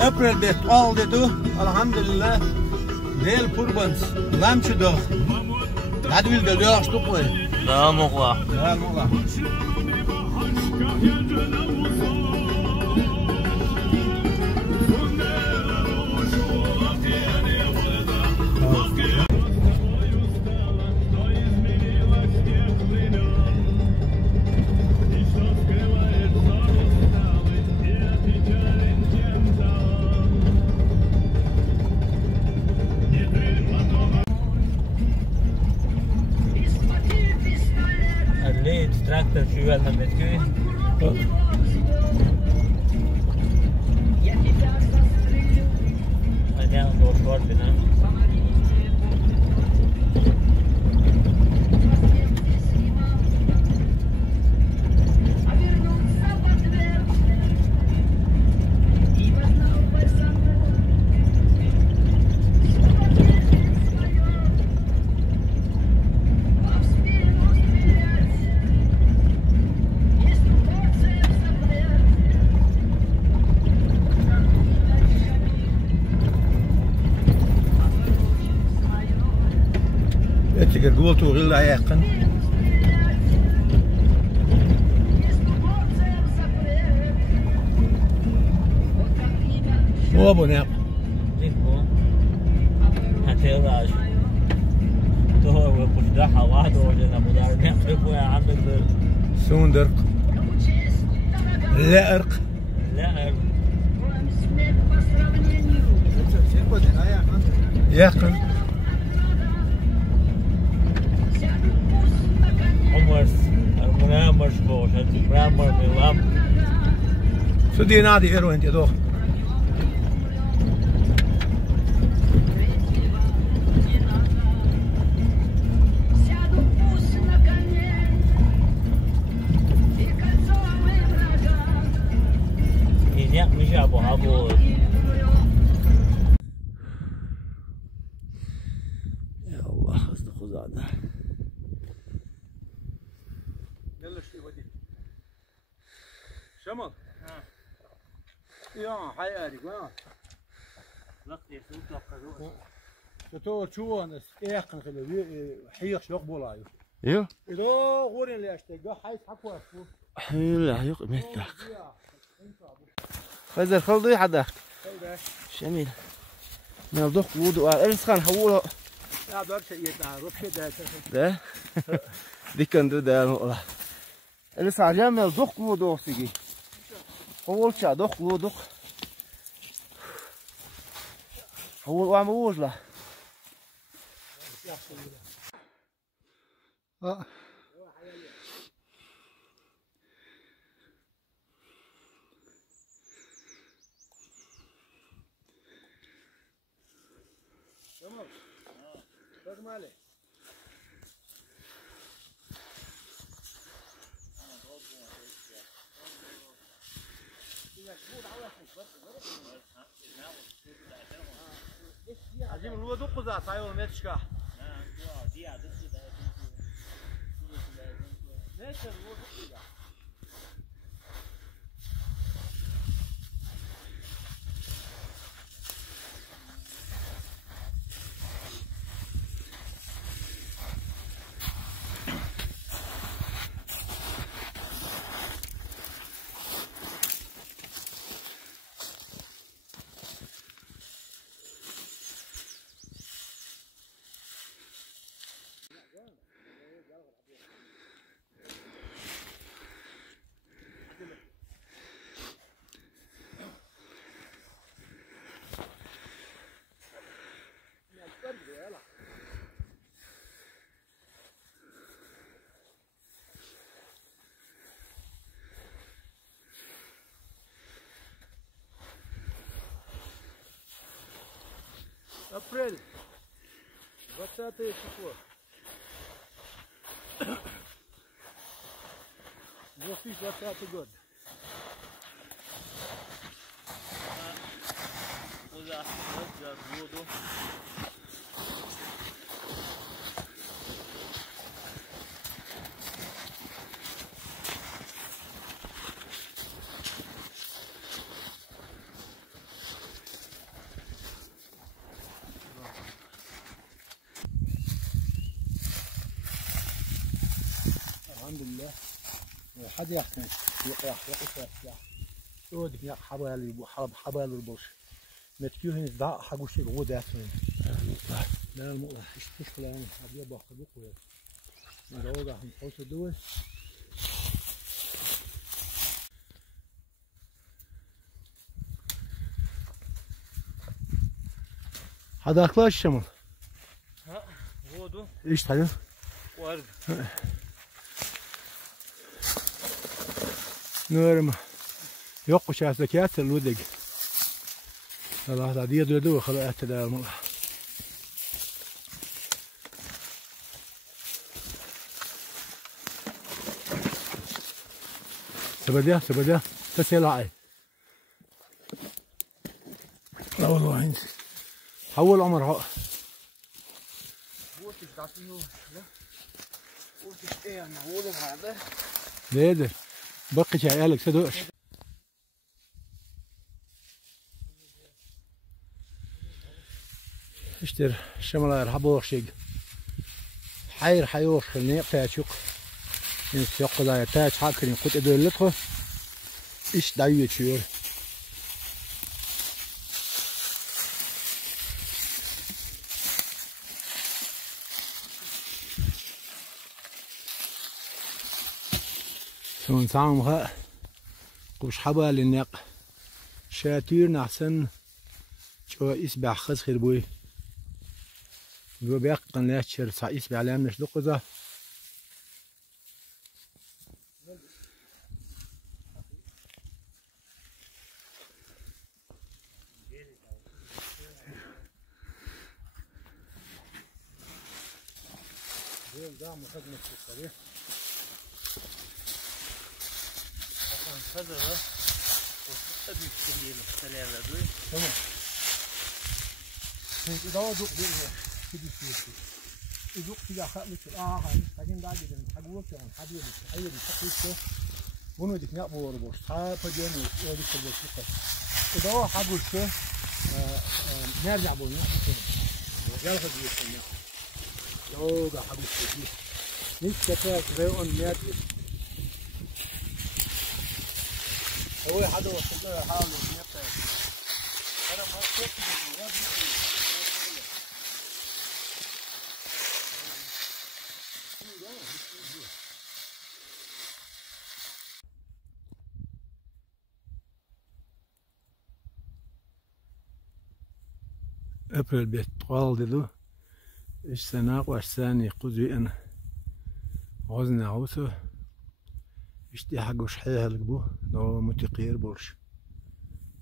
April det 12 det tu. Alhamdulillah. Del purbans. Lamchu do. Adwil de do stoqwe. لا مغوى. لا مغوى. Traktor şu yoldan metköy. Hadi dost var bina. Etiker goal to غير عياقن. مو أبو نعم. هتلاش. تو بفدحة واحدة وجنا مدار نقف ويا عمك سوندرق. لأرق. لا ياقن. عمرس المنامر شبوش الرامر ملام. سدي نادي إيرو أنت دوخ. إني مش أبو أبو. يا الله أصدق زاده. يلا شتي ودي شمال يا حياتي وين وقت يسوق لقدوس تو شو أنا إيقن خليه حيخ يقبل عليه ايوه إذا غورين اللي أشتاق حيس حكوا أفو لا يقمتك خزر خلضي حدك جميل من دوق وودو ارسخان حوله يا برشة يتعرف كده ده ديكن ده والله ارسخان جميل دوق وودو سيجي حول شا دوق وودو حول وعم وجله مالي عجيب الوضوء قزا طايو متشكا April. What's that for? Go fish, what's that good? حد يحسن يقيا ودك يا حبالي حبالي البوش متكيوهن دا حقوشي غود اسن لا الموضوع ايش فلان ابي باخذ بقوه نروح نحوس الدول هذا اكلاش شمال ها غودو ايش تعرف ورد نورما يوقش على زكاة الودق هذا دي دو خلوا اعتدال ملا سبدا تسيلاعي لا والله انت حول عمر ها وش تعطيه لا وش ايه انا هو هذا ليدر بقي عيالك سدوش اشتر شمال يرحبوا شيء حير حيوش خلني تاچوق يسوق لا تاچ حاكرين قد ادولته ايش دايو تشير سون سامها قوش حبا للنق شاتير نحسن شو اسبع خز خير بوي جو بيقن لا تشر سا اسبع لام نشدقزه دام خدمة الصريح هذا وأبي كثير السلام عليكم تمام إذا دوق بيه كده فيه يدوق كده خامس بعدين بعد كده حقوق كمان حبيبي حبيبي تقيسه ونودك نقبل وربوش فجأة وديك البوشة إذا هو حقول شيء نرجع بقولنا يلا خديه كنا لو قا حقول شيء نيجي كده ريون نادي هو حدا وصل له حاله يقطع انا ما شفت ابل بيت طوال دلو ايش سناق واش ثاني قزي انا غزنا عوسه اشتي حق وش حيها القبو لو متقير بولش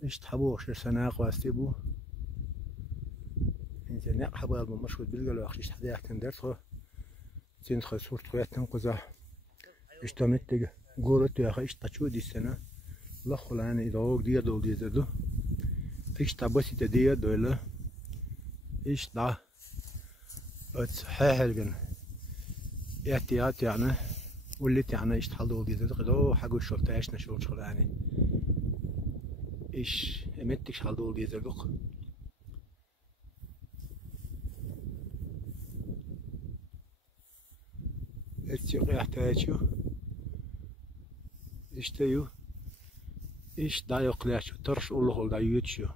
ايش تحبوش سناق واستيبو انت ناق حبا المشهود بالقلو اخش حدا يحتن درسه تنخل صورت خويا تنقذه ايش تمتق قولت يا اخي ايش تشو دي السنه لخل انا اذا هو دي دول دي زدو ايش تبسي تدي دوله ايش دا حيها القن احتياط يعني وليت يعني ايش تحضروا دي زدو حقول شفت عشنا شغل يعني ايش امتك حضروا دي زدو السيق يحتاجوا ايش تيو ايش دا يقلاشو ترش الله دا يوتشو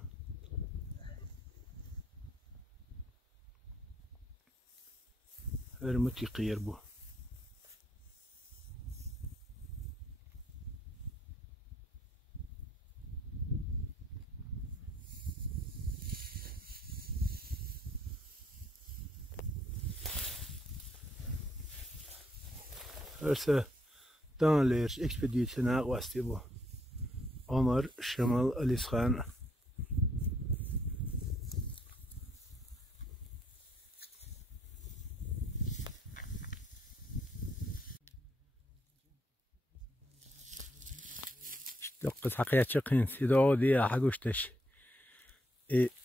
ارمتي قيربو هرسه dans les expéditions واستيبو عمر شمال اليسخان دقت حقيقة شقين سيدو دي حقوشتش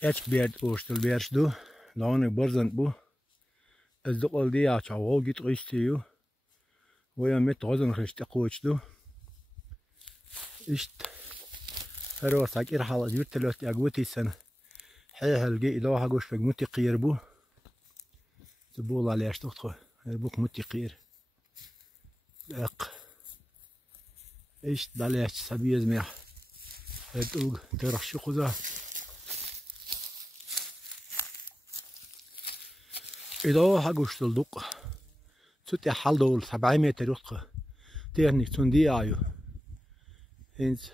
اتش بيرد اوشتل بيرشدو لانك برزند بو الدقل دي عشاو جيت غيستيو ويا مت غزن خشت قوتشدو اشت هروس عكير حالة جبت لوست اقوتي سنة حيها الجي إذا حقوش فق متي قيربو تبول على اشتوخ بوك متي قير اق إيش دليل سبيز ميا هتوج ترخش قذا إذا حقوش تلدق ستي حال دول 7 متر يطق تيرنيك تندي عيو هنز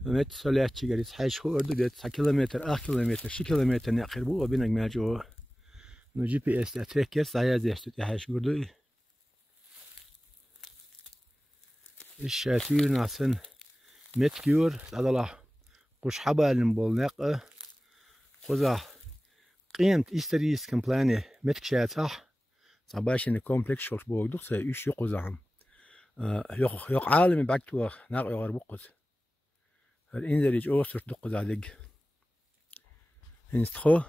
مت سلات شجرة حاج خو أردو جت 1 كيلومتر 8 كيلومتر 6 كيلومتر نقربو وبينك ماجو نو جي بي اس تريكر سايا زيشتو تحاش قردو الشاتير ناسن متكيور هذا قش حبال بولناق خذا قيمت استريس كمبلاني متكشاتح صباشين كومبلكس شوش بوق دخسة إيش يقزهم يق عالم بعكتوا ناق يغر بقز الإنزريج أوسر دقز عليك إنستخو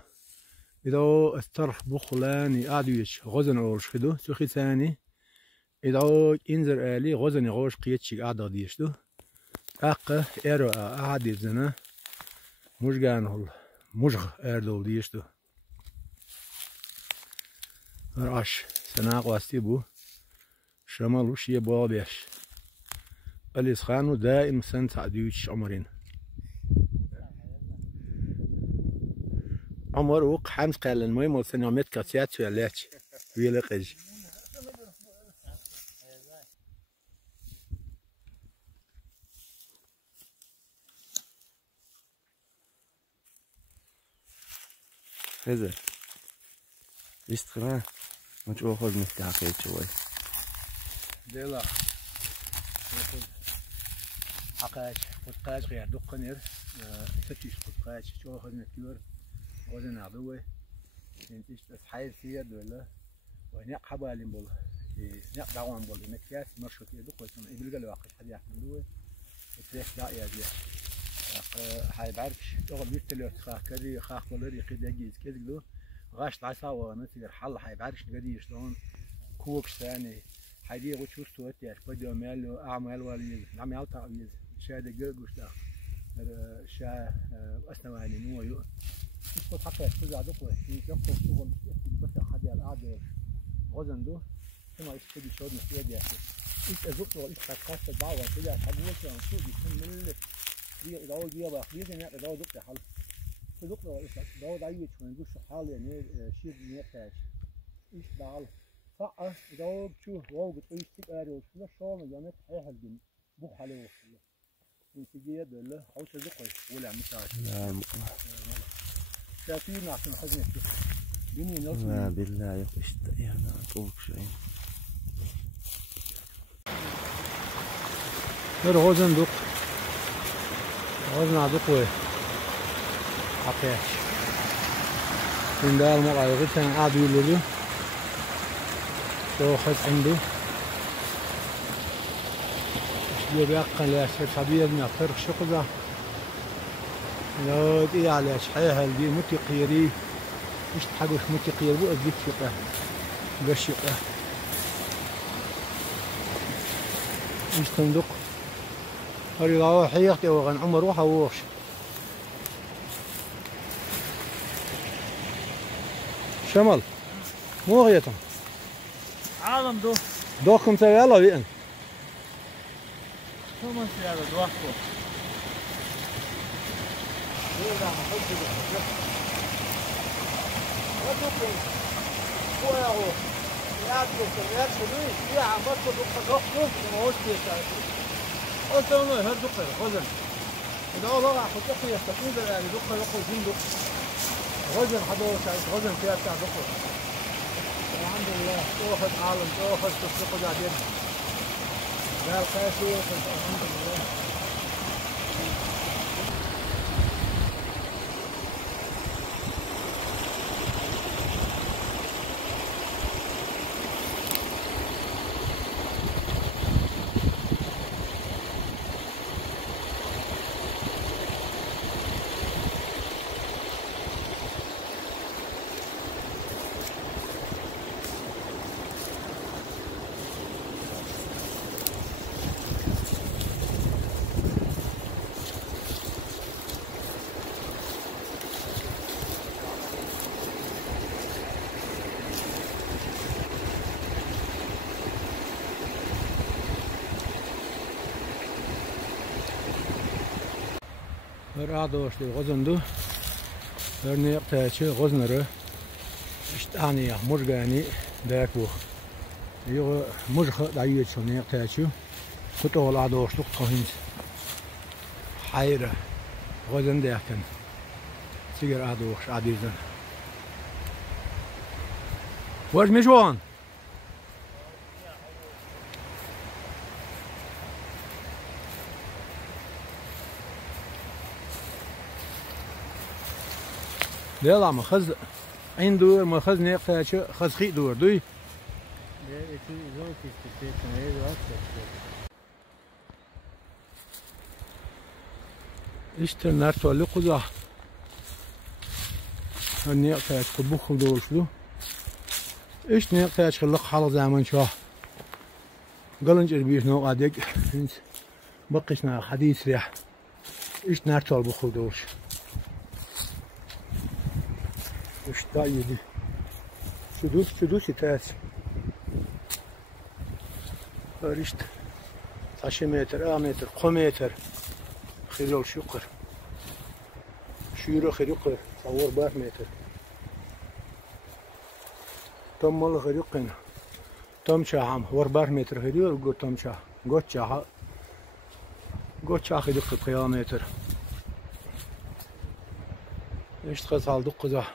إذا استر بخلاني أدويش غزن أورش خدو سخي ثاني إذا إنزر آلي غزن غوش قيتشي أعدا ديشتو أقا إيرو أعدي زنا مجغان مجغ إردول ديشتو راش سناق واستيبو شمال وشي بوابيش أليس خانو دائم سنت عديوش عمرين عمر وق حمس قال المهم وسنة مت كاسيات شو لاتش ويلقج هذا يستخدم مش أخذ مستحقين شوي ديلا حقاش قطقاش غير دقنير ستيش قطقاش شو أخذ متكور غزن عضوي ينتيش بس حيث سيد ولا ونق حبالي بول نق دعوان بول متكاس مرشوت يدق وسمع يبلغ الواقع حد يحملوه وتريح لا يا دي هاي بعرفش تغل بيتلو خاخ كذي خاخ ولري قيد يجيز كذي له غاش العصا ونتيجة حل هاي بعرفش قدي شلون كوكس ثاني هاي وتشوف توتي بدو مالو أعمال ولي نعم يعطى عبيز شاهد جوش ده شا أسنواني مو يو تسقط حتى يسقط عدوه يقف شغل بس حد القعدة غزن ده ثم يستدي شغل مسياد يا أخي إيش أزوق وإيش خاصة دعوة كده حبوه كان شو بيكون من دي إداو دي بقى خلينا يعني إداو دكتور حل دكتور وإيش إداو دعيش ونقول شو حال يعني شيء نيتاش إيش بعل صح إداو شو واو إيش تقاري وشو شو مجانات حيح الجن بوح عليه وصله إنتاجية ده حوش دكتور ولا متاش شايفين عشان حزن الدنيا نوصل ما بالله يقش يعني أطوك شيء غير غزن دق غزن عدقوي حقيقة من دار مرة يغتن قاعد يقولوا شو خس عنده شو بيقن لا شيء طبيعي من الطرق شقزة لو دي على شحيها دي متقيري مش تحقش متقير بو أزيك شقة بشقة مش تندق هري ضاوح حيختي وغن عمر روحه ووش شمال مو غيتهم عالم دو دوكم سيالا بيئن شو ما سيادة دوحكو قلت له هر دقة غزن إذا هو ضاع حقيقي يستفيد يعني دقة يقول زين دقة غزن حضور شايف غزن فيها بتاع دقة الحمد لله توخد عالم توخد تصدقه جادين لا القاسي الحمد لله Hör doğuşlu gozundu. Örneğin tağçı gozunları. İşte ani murgani berk bu. Yok murgı dayı çonu tağçı. Kutu ola doğuşlu tohins. Hayır. Gozun derken. Sigar doğuş adizden. Where's Michwan? لا ما خز عين دور ما خز نيقطع شو خز خي دور دوي اشتر نرتو اللي قضاء نيقطع قبوخ دور شلو ايش نيقطع خلق حال زمان شاه قالنج البيش نوع عادق بقيشنا حديث ريح ايش نرتو البخ دورش Üçte yedi. Şudu sitez. Örüşt. Taşı metre, a metre, ko metre. Xilol şukur. Şuyru xilukır. Savur bar metre. Tom malı xilukın. Tom çaham. Var bar metre xilur. Gur tom çah. Got çaha. Got çah xilukır. Qiyametre. İşte kız aldık kıza.